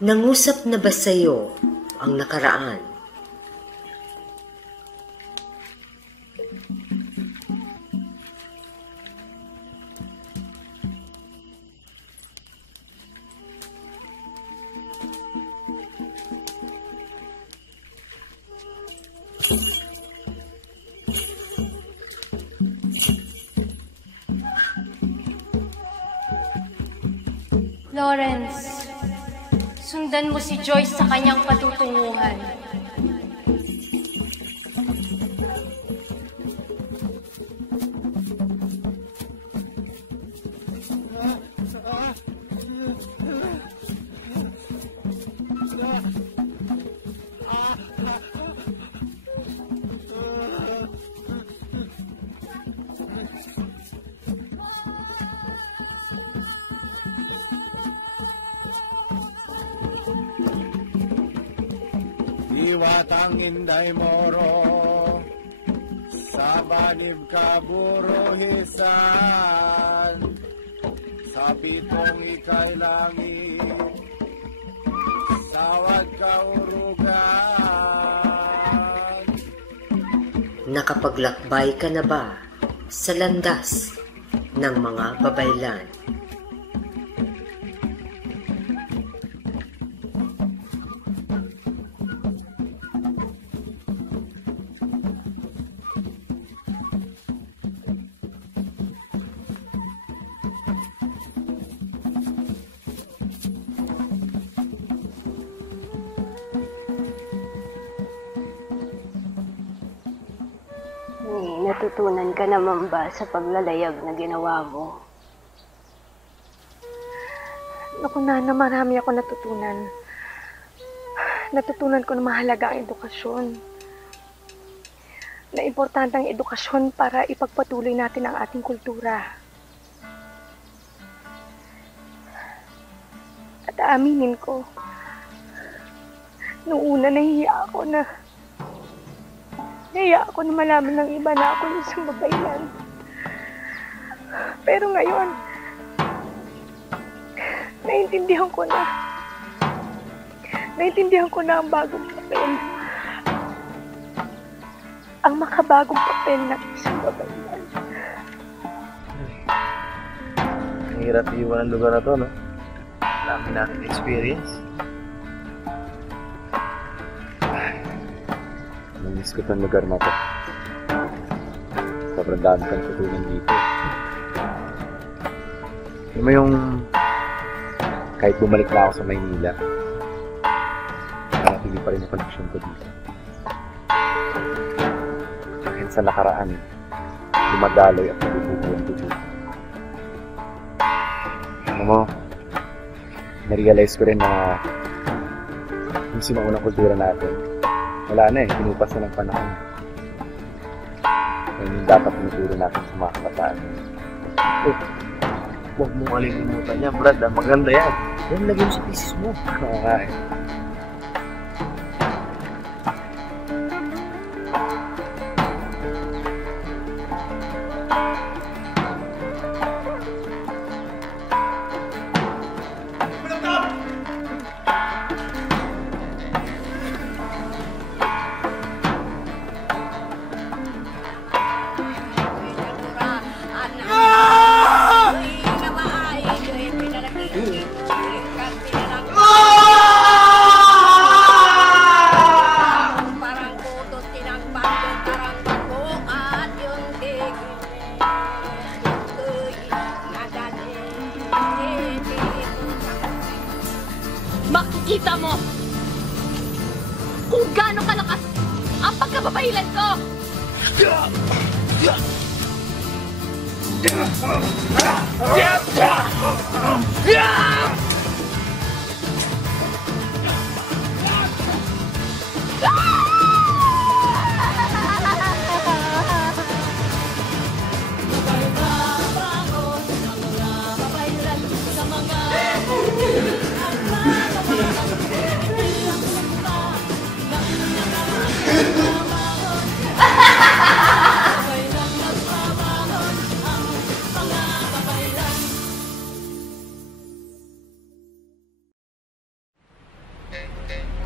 Nangusap na ba sa'yo ang nakaraan? Lawrence, sundan mo si Joyce sa kanyang patutunguhan. Iwatang inday moro sa banib kaburuhisan, sa pitong ikay langit sawag kaurugan. Nakapaglakbay ka na ba sa landas ng mga babaylan? Natutunan ka naman ba sa paglalayag na ginawa mo? Naku na marami ako natutunan. Natutunan ko na mahalaga ang edukasyon. Na importante ang edukasyon para ipagpatuloy natin ang ating kultura. At aaminin ko, noong una nahihiya ako na malaman ng iba na ako yung isang babaylan. Pero ngayon, naintindihan ko na ang bagong papel. Ang makabagong papel ng isang babaylan. Ang hirap iwan ang lugar na to, no? Dami natin experience. Namiss ko itong lugar na to. Sobrang dami kang tutunan dito. Alam mo yung kahit bumalik na ako sa Maynila, hindi pa rin ang connection ko dito. Kahit sa nakaraan, lumadaloy at nabubuhan ko dito. Alam mo, narealize ko rin na yung sinuunang kultura natin, wala na eh, pinupas na ng panahon. Yan yung dapat tinuturo natin sa mga kabataan. Huwag mong kalilimutan yan, Brad. Maganda yan. Yan, lagyan mo sa thesis mo. Okay. Makikita mo kung gaano kalakas ang pagkababahilan ko!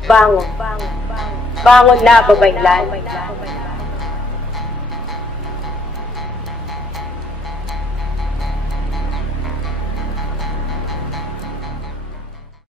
Bangon. Bangon na, babaylan.